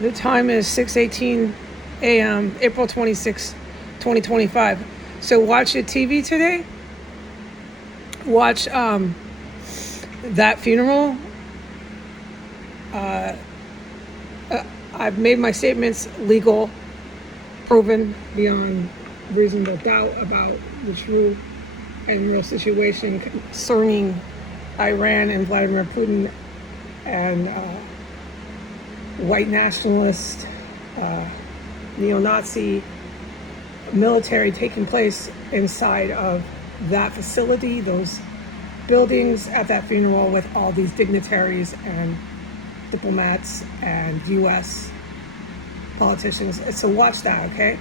The time is 6:18 a.m., April 26, 2025. So watch your TV today. Watch that funeral. I've made my statements legal, proven beyond reasonable doubt about the true and real situation concerning Iran and Vladimir Putin and white nationalist, neo-Nazi military taking place inside of that facility, those buildings at that funeral with all these dignitaries and diplomats and U.S. politicians. So watch that, okay?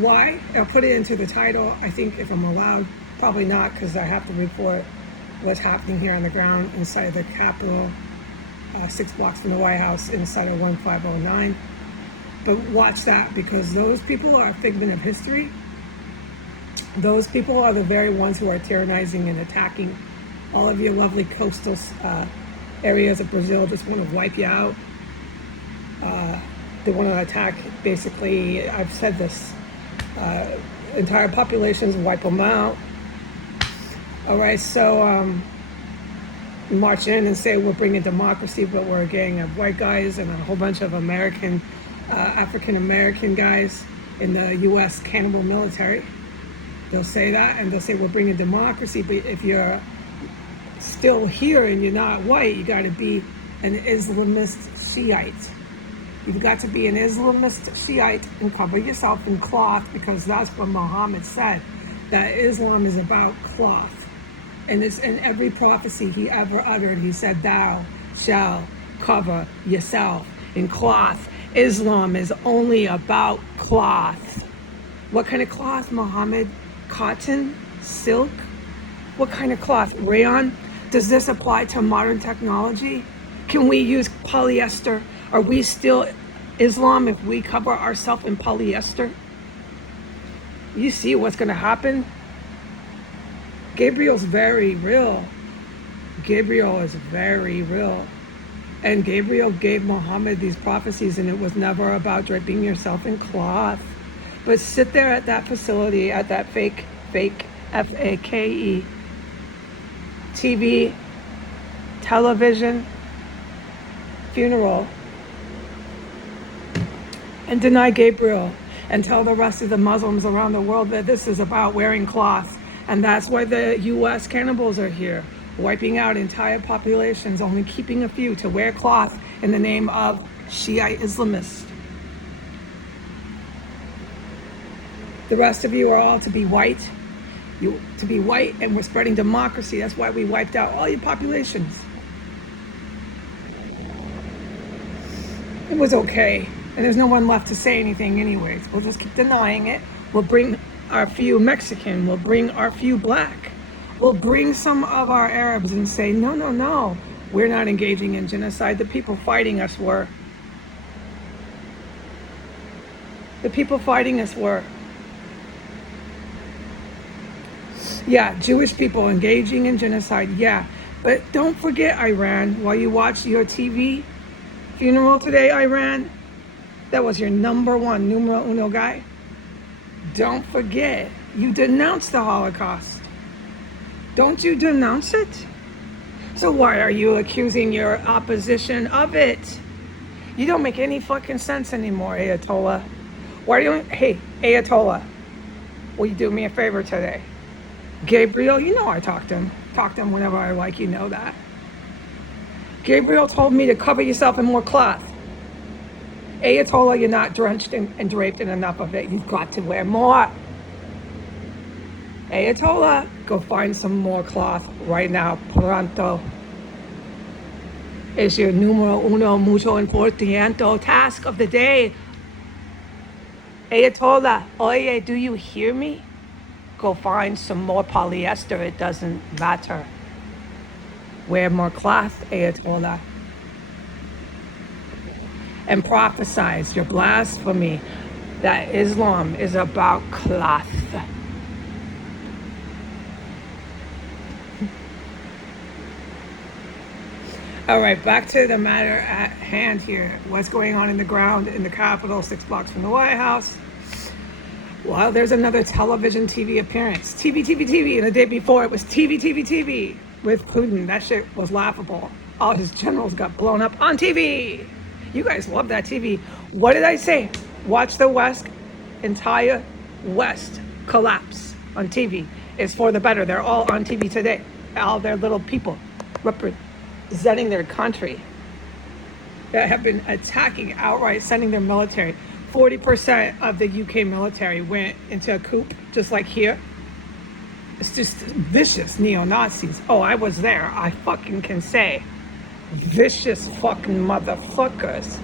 Why? I'll put it into the title. I think if I'm allowed, probably not, because I have to report what's happening here on the ground inside of the Capitol, 6 blocks from the White House, inside of 1509. But watch that, because those people are a figment of history. Those people are the very ones who are tyrannizing and attacking all of your lovely coastal areas of Brazil. Just want to wipe you out. They want to attack, basically, I've said this, entire populations, wipe them out. All right, so march in and say we're bringing democracy, but we're a gang of white guys and a whole bunch of African-American guys in the U.S. cannibal military. They'll say that, and they'll say we're bringing democracy, but if you're still here and you're not white, you got to be an Islamist Shiite. You've got to be an Islamist Shiite and cover yourself in cloth, because that's what Muhammad said, that Islam is about cloth. And it's in every prophecy he ever uttered. He said, thou shalt cover yourself in cloth. Islam is only about cloth. What kind of cloth, Muhammad? Cotton? Silk? What kind of cloth? Rayon? Does this apply to modern technology? Can we use polyester? Are we still Islam if we cover ourselves in polyester? You see what's going to happen? Gabriel's very real. Gabriel is very real. And Gabriel gave Muhammad these prophecies, and it was never about draping yourself in cloth. But sit there at that facility, at that fake, F-A-K-E, TV, television, funeral, and deny Gabriel, and tell the rest of the Muslims around the world that this is about wearing cloth. And that's why the U.S. cannibals are here, wiping out entire populations, only keeping a few to wear cloth in the name of Shiite Islamists. The rest of you are all to be white. To be white, and we're spreading democracy. That's why we wiped out all your populations. It was okay. And there's no one left to say anything anyways. We'll just keep denying it. We'll bring our few Mexican. We'll bring our few black. We'll bring some of our Arabs and say, no. We're not engaging in genocide. The people fighting us were. The people fighting us were. Yeah, Jewish people engaging in genocide, yeah. But don't forget, Iran, while you watch your TV funeral today, Iran, that was your number one, numero uno guy. Don't forget, you denounced the Holocaust. Don't you denounce it? So why are you accusing your opposition of it? You don't make any fucking sense anymore, Ayatollah. Hey, Ayatollah, will you do me a favor today? Gabriel, you know I talk to him whenever I like, you know that. Gabriel told me to cover yourself in more cloth. Ayatollah, you're not drenched and draped in enough of it. You've got to wear more. Ayatollah, go find some more cloth right now, pronto. It's your numero uno mucho importante task of the day. Ayatollah, oye, do you hear me? Go find some more polyester. It doesn't matter. Wear more cloth, Ayatollah. And prophesize your blasphemy that Islam is about cloth. All right, back to the matter at hand here. What's going on in the ground in the Capitol, 6 blocks from the White House? Well, there's another television TV appearance. TV. And the day before, it was TV with Putin. That shit was laughable. All his generals got blown up on TV. You guys love that TV. What did I say? Watch the entire West collapse on TV. It's for the better. They're all on TV today. All their little people representing their country that have been attacking outright, sending their military. 40% of the UK military went into a coup, just like here. It's just vicious neo-Nazis. Oh, I was there. I fucking can say. Vicious fucking motherfuckers.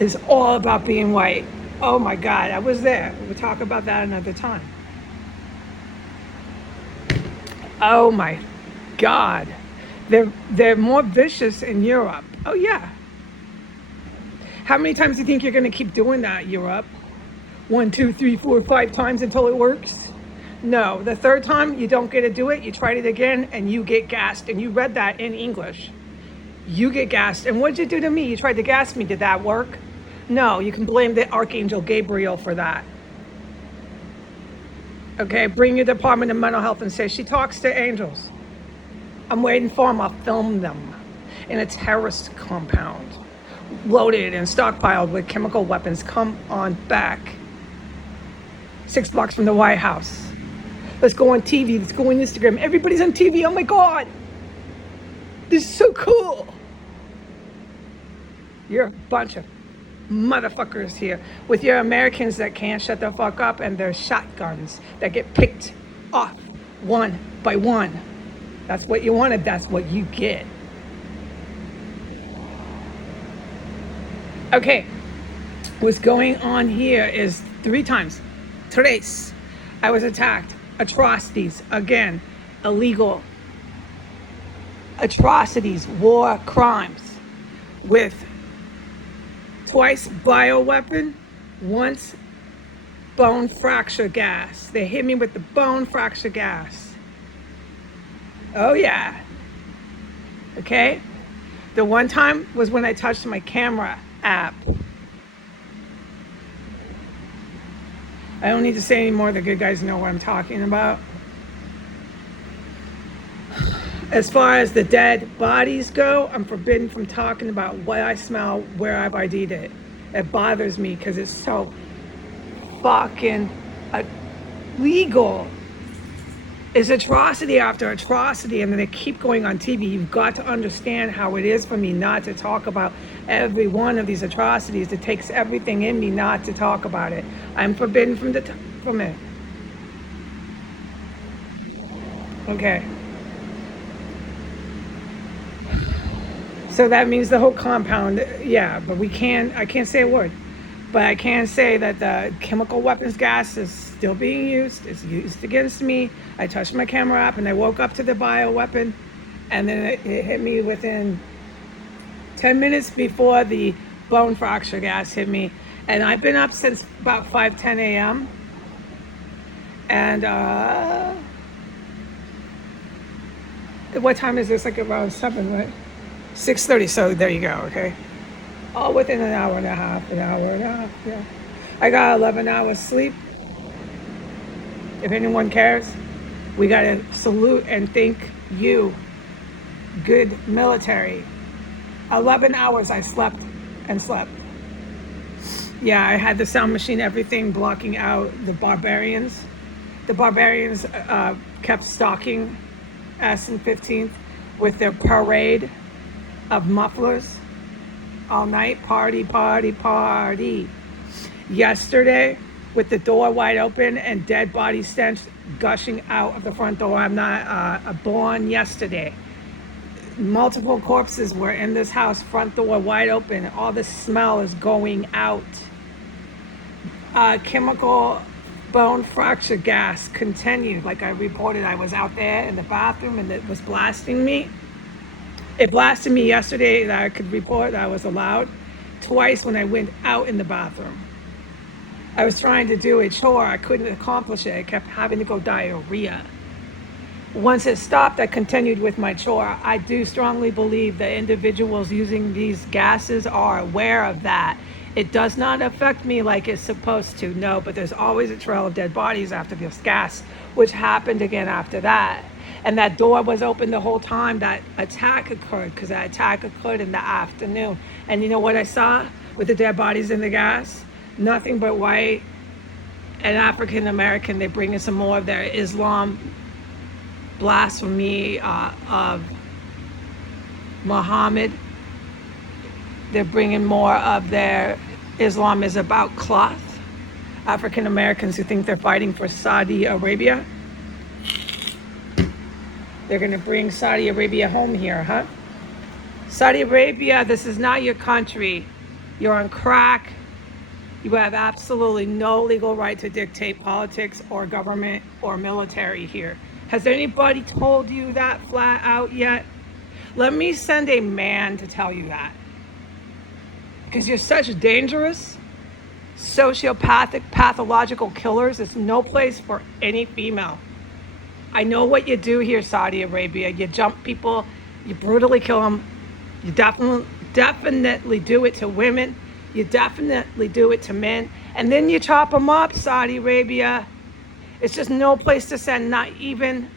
It's all about being white. Oh my God, I was there. We'll talk about that another time. Oh my God. They're more vicious in Europe. Oh yeah. How many times do you think you're going to keep doing that, Europe? 1, 2, 3, 4, 5 times until it works? No, the third time you don't get to do it, you tried it again and you get gassed. And you read that in English. You get gassed. And what'd you do to me? You tried to gas me. Did that work? No, you can blame the Archangel Gabriel for that. Okay, bring your Department of Mental Health and say, she talks to angels. I'm waiting for them. I'll film them in a terrorist compound, loaded and stockpiled with chemical weapons. Come on back. 6 blocks from the White House. Let's go on TV. Let's go on Instagram. Everybody's on TV. Oh my God. This is so cool. You're a bunch of motherfuckers here with your Americans that can't shut the fuck up and their shotguns that get picked off one by one. That's what you wanted. That's what you get. Okay, what's going on here is 3 times. Tres, I was attacked. Atrocities, again, illegal atrocities, war crimes, with twice bioweapon, once bone fracture gas. They hit me with the bone fracture gas. Oh yeah. Okay? The one time was when I touched my camera app. I don't need to say anymore. The good guys know what I'm talking about. As far as the dead bodies go, I'm forbidden from talking about what I smell, where I've ID'd it. It bothers me because it's so fucking illegal. It's atrocity after atrocity, and then they keep going on TV. You've got to understand how it is for me not to talk about every one of these atrocities. It takes everything in me not to talk about it. I'm forbidden from it. Okay. So that means the whole compound, yeah, but I can't say a word. But I can say that the chemical weapons gas is still being used. It's used against me. I touched my camera app and I woke up to the bioweapon, and then it hit me within 10 minutes before the bone fracture gas hit me. And I've been up since about 5:10 a.m. And what time is this? Like around 7, right? 6:30, so there you go, okay? All within an hour and a half, yeah. I got 11 hours sleep. If anyone cares, we gotta salute and thank you, good military. 11 hours I slept. Yeah, I had the sound machine, everything blocking out the barbarians. The barbarians kept stalking us in 15th with their parade of mufflers all night. Party. Yesterday, with the door wide open and dead body stench gushing out of the front door. I'm not born yesterday. Multiple corpses were in this house, front door wide open. All the smell is going out. Chemical bone fracture gas continued. Like I reported, I was out there in the bathroom and it was blasting me. It blasted me yesterday that I could report that I was allowed. Twice when I went out in the bathroom. I was trying to do a chore. I couldn't accomplish it. I kept having to go diarrhea. Once it stopped, I continued with my chore. I do strongly believe that individuals using these gases are aware of that. It does not affect me like it's supposed to, no, but there's always a trail of dead bodies after this gas, which happened again after that. And that door was open the whole time that attack occurred, because that attack occurred in the afternoon. And you know what I saw with the dead bodies in the gas? Nothing but white and African American. They bring in some more of their Islam blasphemy of Muhammad. They're bringing more of their Islam is about cloth. African Americans who think they're fighting for Saudi Arabia. They're going to bring Saudi Arabia home here, huh? Saudi Arabia, this is not your country. You're on crack. You have absolutely no legal right to dictate politics or government or military here. Has anybody told you that flat out yet? Let me send a man to tell you that. Because you're such dangerous, sociopathic, pathological killers. There's no place for any female. I know what you do here, Saudi Arabia. You jump people, you brutally kill them. You definitely do it to women. You definitely do it to men. And then you chop them up, Saudi Arabia. It's just no place to send, not even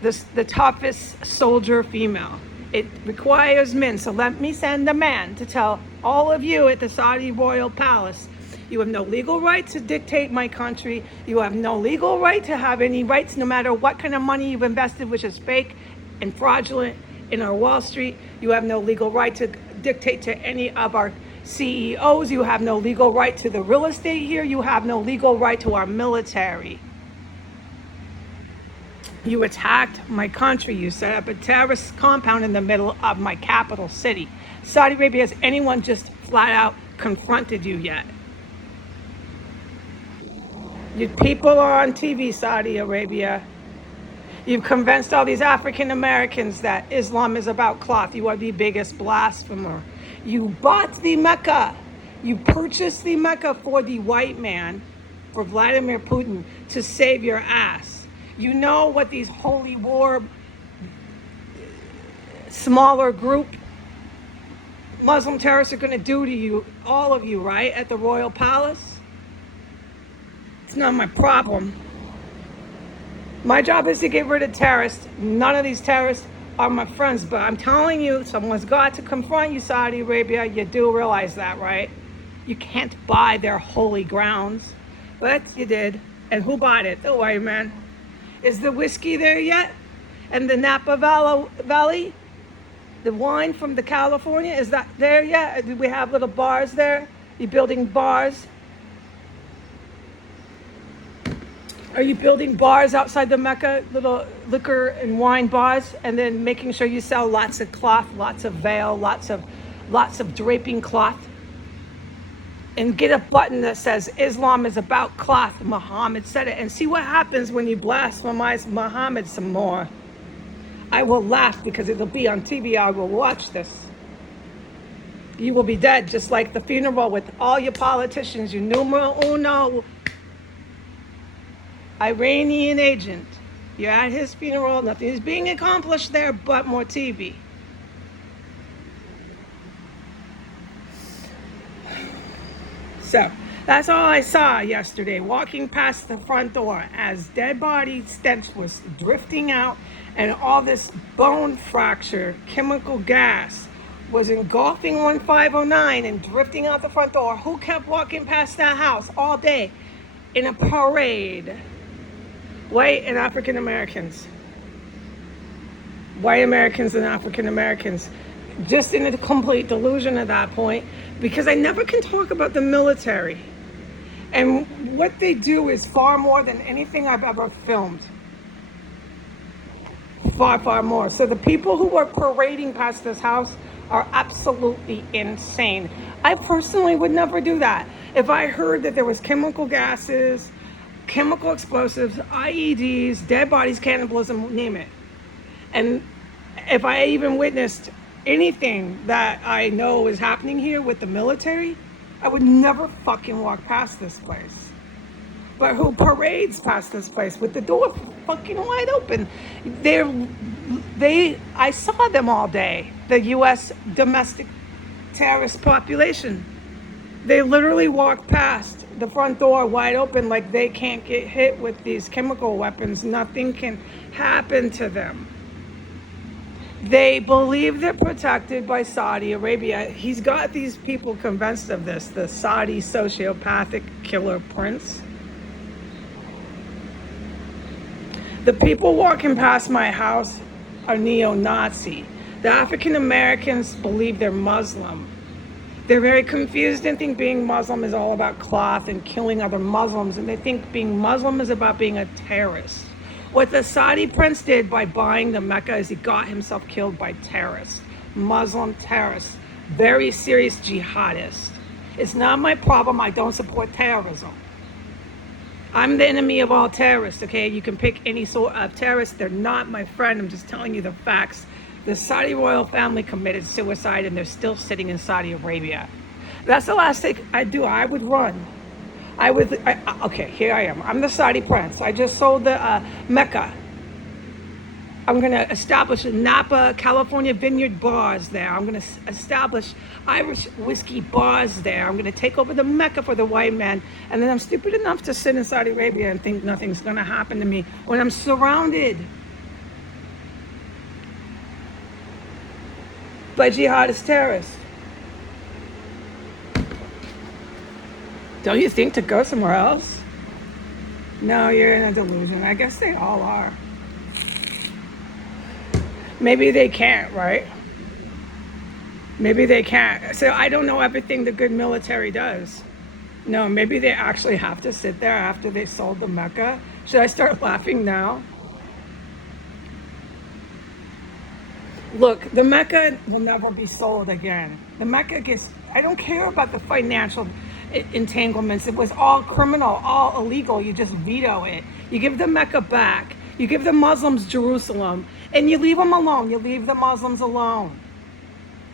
the toughest soldier female. It requires men. So let me send a man to tell all of you at the Saudi royal palace, you have no legal right to dictate my country. You have no legal right to have any rights, no matter what kind of money you've invested, which is fake and fraudulent in our Wall Street. You have no legal right to dictate to any of our CEOs. You have no legal right to the real estate here. You have no legal right to our military. You attacked my country. You set up a terrorist compound in the middle of my capital city. Saudi Arabia, has anyone just flat out confronted you yet? You people are on TV, Saudi Arabia. You've convinced all these African Americans that Islam is about cloth. You are the biggest blasphemer. You bought the Mecca. You purchased the Mecca for the white man, for Vladimir Putin, to save your ass. You know what these holy war, smaller group Muslim terrorists are going to do to you, all of you, right, at the royal palace? It's not my problem. My job is to get rid of terrorists. None of these terrorists are my friends, but I'm telling you, someone's got to confront you, Saudi Arabia. You do realize that, right? You can't buy their holy grounds, but you did. And who bought it? The white man. Is the whiskey there yet? And the Napa Valley? The wine from the California, is that there yet? Do we have little bars there? You building bars? Are you building bars outside the Mecca, little liquor and wine bars, and then making sure you sell lots of cloth, lots of veil, lots of draping cloth? And get a button that says Islam is about cloth. Muhammad said it. And see what happens when you blasphemize Muhammad some more. I will laugh because it'll be on TV. I will watch this. You will be dead, just like the funeral with all your politicians, your numero uno Iranian agent. You're at his funeral. Nothing is being accomplished there but more TV. So that's all I saw yesterday, walking past the front door as dead body stench was drifting out and all this bone fracture chemical gas was engulfing 1509 and drifting out the front door. Who kept walking past that house all day in a parade? White and African Americans. White Americans and African Americans. Just in a complete delusion at that point, because I never can talk about the military. And what they do is far more than anything I've ever filmed. Far, far more. So the people who are parading past this house are absolutely insane. I personally would never do that. If I heard that there was chemical gases, chemical explosives, IEDs, dead bodies, cannibalism, name it. And if I even witnessed anything that I know is happening here with the military, I would never fucking walk past this place. but who parades past this place with the door fucking wide open. I saw them all day, the U.S. domestic terrorist population. They literally walk past the front door wide open like they can't get hit with these chemical weapons. Nothing can happen to them. They believe they're protected by Saudi Arabia. He's got these people convinced of this, the Saudi sociopathic killer prince. The people walking past my house are neo-Nazi. The African Americans believe they're Muslim. They're very confused and think being Muslim is all about cloth and killing other Muslims, and they think being Muslim is about being a terrorist. What the Saudi prince did by buying the Mecca is he got himself killed by terrorists, Muslim terrorists, very serious jihadists. It's not my problem. I don't support terrorism. I'm the enemy of all terrorists, okay? You can pick any sort of terrorist. They're not my friend. I'm just telling you the facts. The Saudi royal family committed suicide and they're still sitting in Saudi Arabia. That's the last thing I'd do. I would run. Okay, here I am. I'm the Saudi prince. I just sold the Mecca. I'm going to establish Napa, California vineyard bars there. I'm going to establish Irish whiskey bars there. I'm going to take over the Mecca for the white man. And then I'm stupid enough to sit in Saudi Arabia and think nothing's going to happen to me when I'm surrounded by jihadist terrorists. Don't you think to go somewhere else? No, you're in a delusion. I guess they all are. Maybe they can't, right? Maybe they can't. So I don't know everything the good military does. No, maybe they actually have to sit there after they sold the Mecca. Should I start laughing now? Look, the Mecca will never be sold again. The Mecca I don't care about the financial entanglements. It was all criminal, all illegal. You just veto it. You give the Mecca back. You give the Muslims Jerusalem, and you leave them alone. You leave the Muslims alone.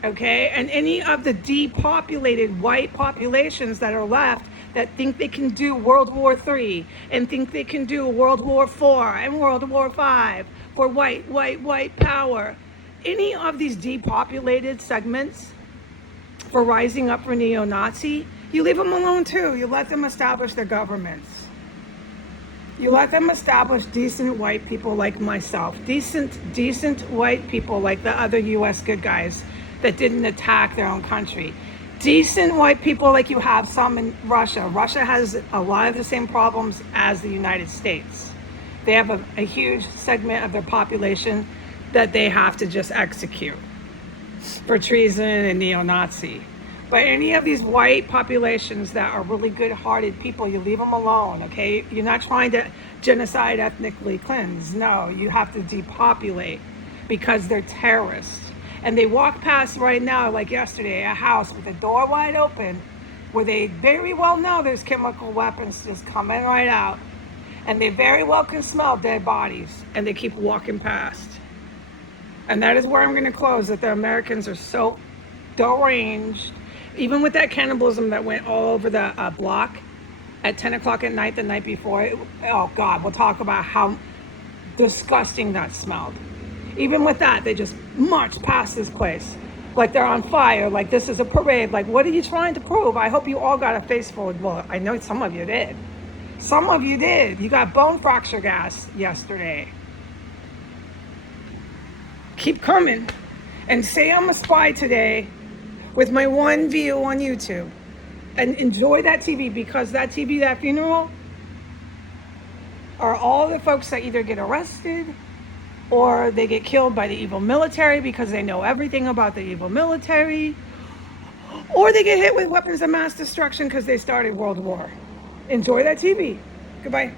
Okay? And any of the depopulated white populations that are left that think they can do World War III and think they can do World War IV and World War V for white power. Any of these depopulated segments for rising up for neo-Nazi, you leave them alone too. You let them establish their governments. You let them establish decent white people like myself. Decent white people like the other US good guys that didn't attack their own country. Decent white people like you have some in Russia. Russia has a lot of the same problems as the United States. They have a huge segment of their population that they have to just execute for treason and neo-Nazi. But any of these white populations that are really good-hearted people, you leave them alone, okay? You're not trying to genocide, ethnically cleanse. No, you have to depopulate because they're terrorists. And they walk past right now, like yesterday, a house with the door wide open where they very well know there's chemical weapons just coming right out. And they very well can smell dead bodies, and they keep walking past. And that is where I'm going to close, that the Americans are so deranged. Even with that cannibalism that went all over the block at 10 o'clock at night the night before, oh God, we'll talk about how disgusting that smelled. Even with that, they just marched past this place like they're on fire, like this is a parade. Like, what are you trying to prove? I hope you all got a face full of, well, I know some of you did. Some of you did. You got bone fracture gas yesterday. Keep coming and say I'm a spy today with my one view on YouTube, and enjoy that TV, because that TV, that funeral, are all the folks that either get arrested or they get killed by the evil military because they know everything about the evil military, or they get hit with weapons of mass destruction because they started World War. Enjoy that TV. Goodbye.